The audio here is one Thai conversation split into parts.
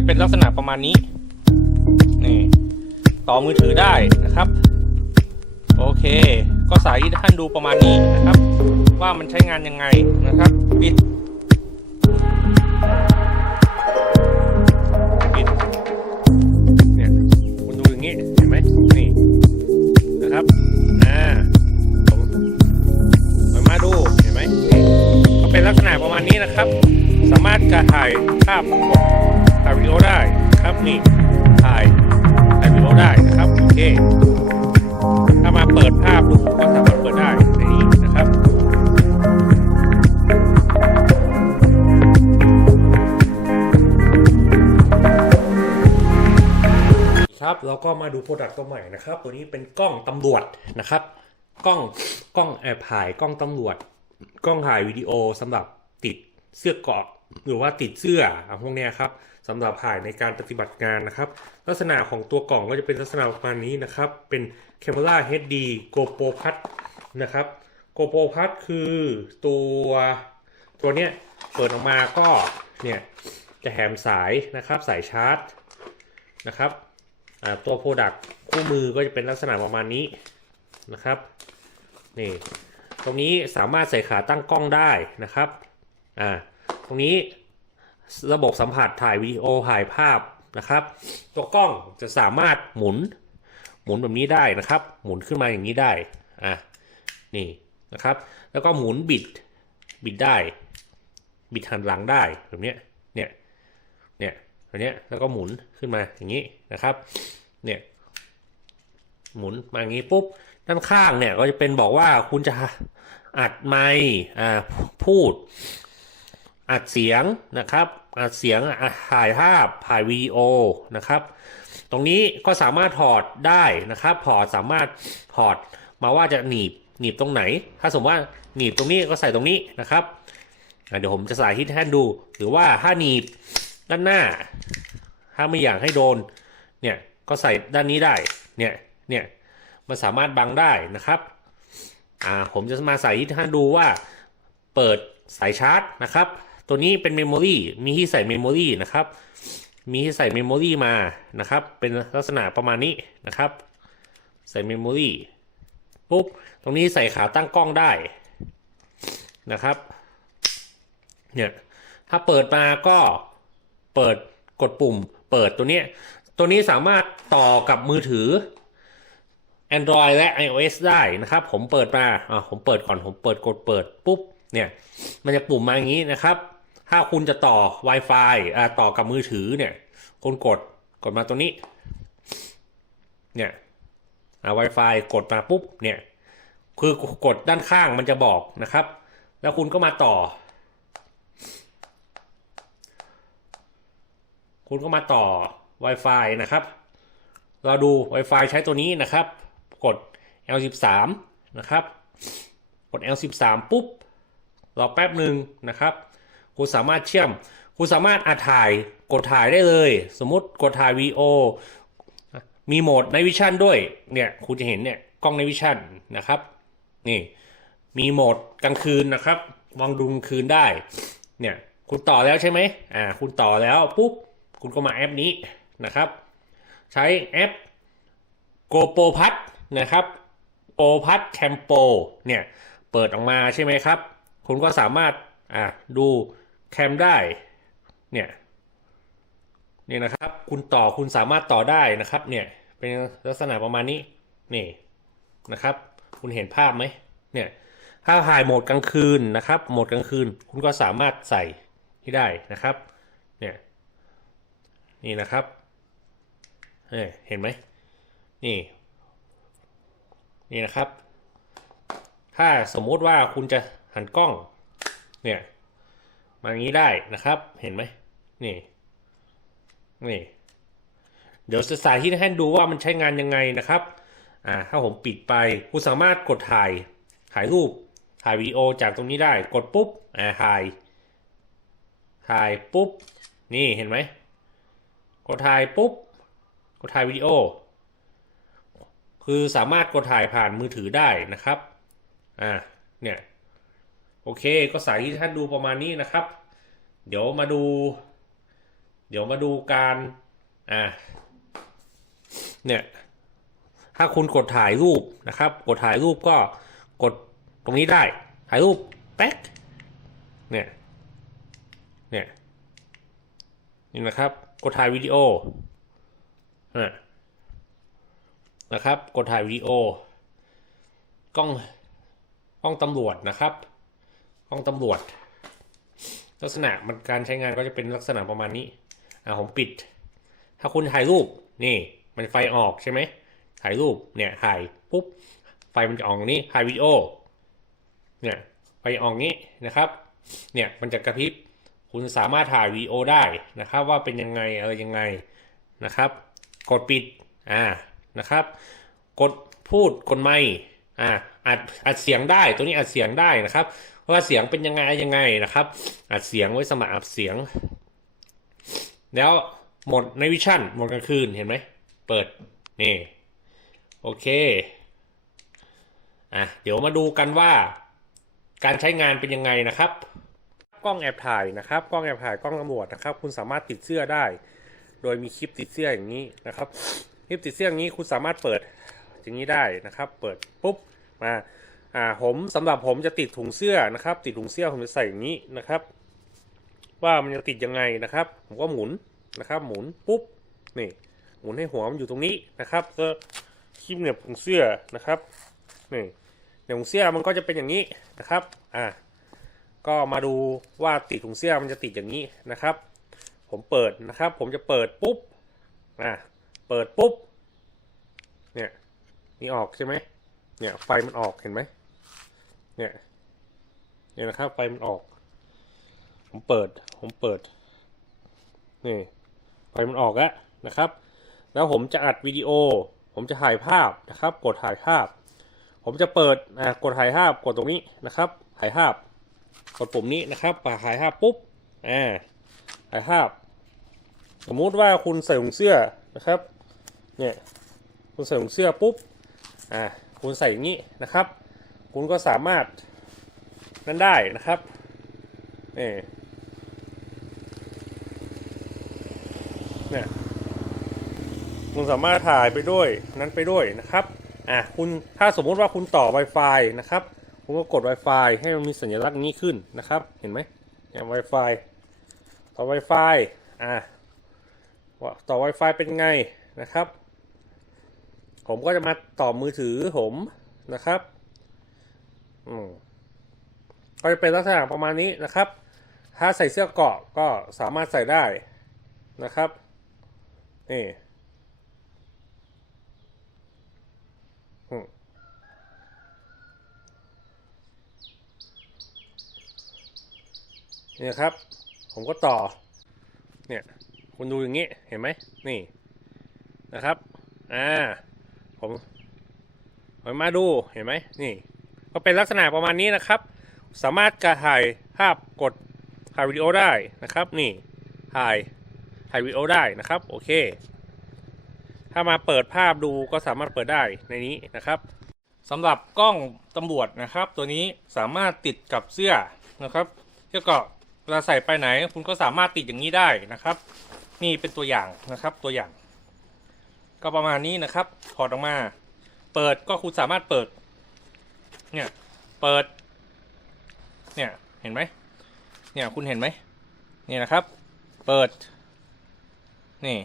จะเป็นลักษณะประมาณนี้ นี่ ต่อมือถือได้นะครับ โอเค ก็สาธิตให้ท่านดูประมาณนี้นะครับ ว่ามันใช้งานยังไงนะครับ ปิด ปิด เนี่ยคุณดูอย่างนี้ เห็นไหมนี่ นะครับ อ่าผมผมมาดู เห็นไหมก็เป็นลักษณะประมาณนี้นะครับ สามารถการถ่ายภาพ วิดีโอได้นะครับนี่ถ่ายถ่ายวิดีโอได้นะครับโอเค ถ้ามาเปิดภาพดูก็สามารถเปิดได้ในนี้นะครับครับเราก็มาดูโปรดักต์ตัวใหม่นะครับ ตัวนี้เป็นกล้องตำรวจนะครับ กล้องกล้องแอบถ่ายกล้องตำรวจ กล้องถ่ายวิดีโอสำหรับติดเสื้อเกราะหรือว่าติดเสื้ออะพวกนี้ครับ สำหรับถ่ายในการปฏิบัติงานนะครับ ลักษณะของตัวกล่องก็จะเป็นลักษณะประมาณนี้นะครับ เป็น Camera HD GoPro Plus นะครับ GoPro Plus คือตัวตัวเนี้ยเปิดออกมาก็เนี่ยจะแถมสายนะครับสายชาร์จนะครับตัว Product คู่มือก็จะเป็นลักษณะประมาณนี้นะครับนี่ตรงนี้สามารถใส่ขาตั้งกล้องได้นะครับอ่าตรงนี้ ระบบสัมผัสถ่ายวิดีโอถ่ายภาพนะครับ ตัวกล้องจะสามารถหมุน หมุนแบบนี้ได้นะครับ หมุนขึ้นมาอย่างนี้ได้อะนี่นะครับ แล้วก็หมุนบิดบิดได้ บิดหันหลังได้แบบนี้เนี่ยเนี่ยแบบนี้แล้วก็หมุนขึ้นมาอย่างนี้นะครับ เนี่ยหมุนมาอย่างนี้ปุ๊บด้านข้างเนี่ยก็จะเป็นบอกว่าคุณจะอัดไมค์พูด อัดเสียงนะครับ อัดเสียงอะถ่ายภาพถ่ายวิดีโอนะครับ ตรงนี้ก็สามารถถอดได้นะครับ ถอดสามารถถอดมาว่าจะหนีบหนีบตรงไหน ถ้าสมมติว่าหนีบตรงนี้ก็ใส่ตรงนี้นะครับเดี๋ยวผมจะสาธิตให้ท่านดู หรือว่าถ้าหนีบด้านหน้า ถ้าไม่อยากให้โดน เนี่ย ก็ใส่ด้านนี้ได้ เนี่ย เนี่ย มันสามารถบังได้นะครับ อ่า ผมจะมาใส่ให้ท่านดูว่า เปิดสายชาร์จนะครับ ตัวนี้เป็นเมมโมรีมีที่ใส่เมมโมรีนะครับ มีที่ใส่เมมโมรีมานะครับ เป็นลักษณะประมาณนี้นะครับ ใส่เมมโมรีปุ๊บ ตรงนี้ใส่ขาตั้งกล้องได้นะครับ เนี่ย ถ้าเปิดมาก็เปิดกดปุ่ม เปิดตัวนี้ตัวนี้สามารถต่อกับมือถือ Android และ iOS ได้นะครับ ผมเปิดมาอ่าผมเปิดก่อน ผมเปิดกดเปิดปุ๊บ เนี่ย มันจะปุ่มมาอย่างนี้นะครับ ถ้าคุณจะต่อ Wi-Fi อ่าต่อกับมือถือเนี่ยคุณกดกดมาตัวนี้ เนี่ยอ่า Wi-Fi กดมาปุ๊บเนี่ย คือกดด้านข้างมันจะบอกนะครับ แล้วคุณก็มาต่อ คุณก็มาต่อ Wi-Fi นะครับ เราดู Wi-Fi ใช้ตัวนี้นะครับ กด L13 นะครับ กด L13 ปุ๊บรอแป๊บหนึ่งนะครับ คุณสามารถเชื่อม คุณสามารถอาถ่ายกดถ่ายได้เลย สมมติกดถ่ายวีโอมีโหมดในวิชั่นด้วยเนี่ยคุณจะเห็นเนี่ยกล้องในวิชั่นนะครับนี่มีโหมดกลางคืนนะครับมองดูกลางคืนได้เนี่ยคุณต่อแล้วใช่ไหมอ่าคุณต่อแล้วปุ๊บคุณก็มาแอปนี้นะครับ ใช้แอป GoPro พัดนะครับโปรพัดแคมโปเนี่ยเปิดออกมาใช่ไหมครับ คุณก็สามารถอ่าดู แคมได้ เนี่ย เนี่ยนะครับ คุณต่อคุณสามารถต่อได้นะครับ เนี่ย เป็นลักษณะประมาณนี้ นี่ นะครับ คุณเห็นภาพไหม เนี่ย ถ้าถ่ายโหมดกลางคืนนะครับ โหมดกลางคืน คุณก็สามารถใส่ที่ได้นะครับ เนี่ย นี่นะครับเอ้ยเห็นไหม นี่ นี่นะครับ ถ้าสมมติว่าคุณจะหันกล้อง เนี่ย มาอย่างนี้ได้นะครับ เห็นไหมนี่นี่เดี๋ยวจะสาธิตให้ดูว่ามันใช้งานยังไงนะครับอ่าถ้าผมปิดไปคุณสามารถกดถ่ายถ่ายรูปถ่ายวิดีโอจากตรงนี้ได้กดปุ๊บอ่าถ่ายถ่ายปุ๊บนี่เห็นไหมกดถ่ายปุ๊บกดถ่ายวิดีโอ คือสามารถกดถ่ายผ่านมือถือได้นะครับอ่าเนี่ย โอเค ก็สาธิตให้ท่านดูประมาณนี้นะครับ เดี๋ยวมาดู เดี๋ยวมาดูการอ่าเนี่ยถ้าคุณกดถ่ายรูปนะครับ กดถ่ายรูปก็กดตรงนี้ได้ ถ่ายรูปแป๊กเนี่ยเนี่ยนี่นะครับ กดถ่ายวิดีโออะนะครับ กดถ่ายวิดีโอกล้องกล้องตำรวจนะครับ กล้องตำรวจ ลักษณะมันการใช้งานก็จะเป็นลักษณะประมาณนี้อ่าผมปิด ถ้าคุณถ่ายรูปนี่ มันไฟออกใช่ไหมถ่ายรูปเนี่ยถ่ายปุ๊บไฟมันจะออกนี้ถ่ายวิดีโอเนี่ยไฟออกนี้นะครับ เนี่ยมันจะกระพริบคุณสามารถถ่ายวีดีโอได้นะครับว่าเป็นยังไงอะไรยังไงนะครับ กดปิดอ่านะครับ กดพูดกดไม่อ่าอัดอัดเสียงได้ตัวนี้อัดเสียงได้นะครับ ว่าเสียงเป็นยังไงยังไงนะครับ อัดเสียงไว้สมัครอัดเสียง แล้วหมดในวิชั่นหมดกลางคืนเห็นไหม เปิด นี่ โอเค อะ เดี๋ยวมาดูกันว่า การใช้งานเป็นยังไงนะครับ กล้องแอบถ่ายนะครับ กล้องแอบถ่ายกล้องตำรวจนะครับ คุณสามารถติดเสื้อได้ โดยมีคลิปติดเสื้ออย่างนี้นะครับคลิปติดเสื้ออย่างนี้คุณสามารถเปิดอย่างนี้ได้นะครับ เปิดปุ๊บมา อ่าผมสำหรับผมจะติดถุงเสื้อนะครับ ติดถุงเสื้อผมจะใส่อย่างนี้นะครับ ว่ามันจะติดยังไงนะครับ ผมก็หมุนนะครับ หมุนปุ๊บนี่ หมุนให้หัวมันอยู่ตรงนี้นะครับ ก็คีบเหน็บถุงเสื้อนะครับนี่เหน็บถุงเสื้อมันก็จะเป็นอย่างนี้นะครับอ่าก็มาดูว่าติดถุงเสื้อมันจะติดอย่างนี้นะครับ ผมเปิดนะครับ ผมจะเปิดปุ๊บอ่าเปิดปุ๊บเนี่ยนี่ออกใช่ไหมเนี่ยไฟมันออกเห็นไหม เนี่ย เนี่ยนะครับไฟมันออก ผมเปิด ผมเปิด นี่ไฟมันออกแล้วนะครับ แล้วผมจะอัดวิดีโอ ผมจะถ่ายภาพนะครับ กดถ่ายภาพ ผมจะเปิดอ่ากดถ่ายภาพ กดตรงนี้นะครับ ถ่ายภาพ กดปุ่มนี้นะครับปาถ่ายภาพปุ๊บ อ่า ถ่ายภาพ สมมุติว่าคุณใส่ถุงเสื้อนะครับ เนี่ย คุณใส่ถุงเสื้อปุ๊บ อ่า คุณใส่อย่างนี้นะครับ คุณก็สามารถนั่นได้นะครับนี่เนี่ยคุณสามารถถ่ายไปด้วยนั้นไปด้วยนะครับอ่าคุณถ้าสมมุติว่าคุณต่อ Wi-Fi นะครับ คุณก็กด Wi-Fi ให้มันมีสัญลักษณ์นี้ขึ้นนะครับ เห็นไหมเนี่ย Wi-Fi ต่อ Wi-Fi อ่าว่าต่อ Wi-Fi เป็นไงนะครับ ผมก็จะมาต่อมือถือผมนะครับ อืมก็จะเป็นลักษณะประมาณนี้นะครับ ถ้าใส่เสื้อเกาะก็สามารถใส่ได้นะครับ นี่อืมนี่ครับ ผมก็ต่อ เนี่ย คุณดูอย่างนี้ เห็นไหม นี่ นะครับ อ่า ผมผมมาดู เห็นไหม นี่ ก็เป็นลักษณะประมาณนี้นะครับ สามารถกระถ่ายภาพกดถ่ายวิดีโอได้นะครับ นี่ถ่ายถ่ายวิดีโอได้นะครับ โอเค ถ้ามาเปิดภาพดูก็สามารถเปิดได้ในนี้นะครับสำหรับกล้องตำรวจนะครับ ตัวนี้สามารถติดกับเสื้อนะครับเสื้อกราะเวลาใส่ไปไหน คุณก็สามารถติดอย่างนี้ได้นะครับ นี่เป็นตัวอย่างนะครับตัวอย่าง ก็ประมาณนี้นะครับถอดออกมา เปิดก็คุณสามารถเปิด เนี่ย เปิด เนี่ย เห็นไหม เนี่ย คุณเห็นไหมนี่นะครับ เปิด นี่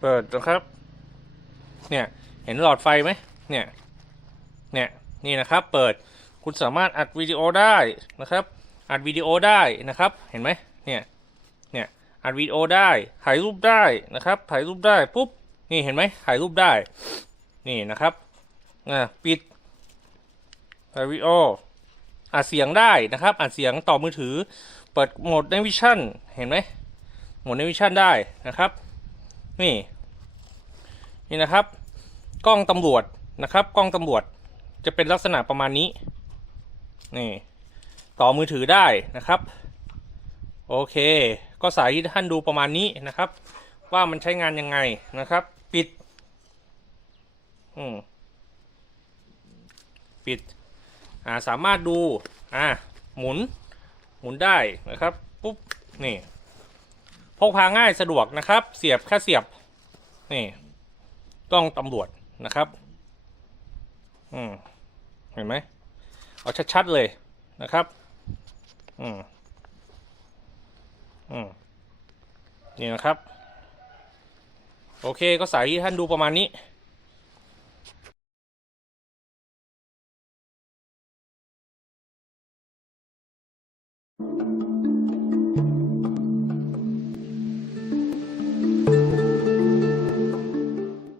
เปิดนะครับ เนี่ย เห็นหลอดไฟไหมเนี่ย เนี่ย นี่นะครับ เปิด คุณสามารถอัดวิดีโอได้นะครับ อัดวิดีโอได้นะครับ เห็นไหมเนี่ย เนี่ย อัดวิดีโอได้ ถ่ายรูปได้นะครับ ถ่ายรูปได้ ปุ๊บ นี่เห็นไหมถ่ายรูปได้ นี่นะครับอ่าปิดถ่ายวิโออัดเสียงได้นะครับอัดเสียงต่อมือถือ เปิดโหมดในวิชั่นเห็นไหมโหมดในวิชั่นได้นะครับ นี่ นี่นะครับ กล้องตำรวจนะครับ กล้องตำรวจจะเป็นลักษณะประมาณนี้ นี่ ต่อมือถือได้นะครับ โอเค ก็สายที่ท่านดูประมาณนี้นะครับ ว่ามันใช้งานยังไงนะครับ ปิด อืมปิด อ่า สามารถดู อ่า หมุน หมุนได้นะครับ ปุ๊บ นี่ พกพาง่ายสะดวกนะครับ เสียบแค่เสียบ นี่กล้องตำรวจนะครับ อืม เห็นไหม เอาชัด ๆ เลยนะครับ อืม อืม นี่นะครับ โอเค ก็สายที่ท่านดูประมาณนี้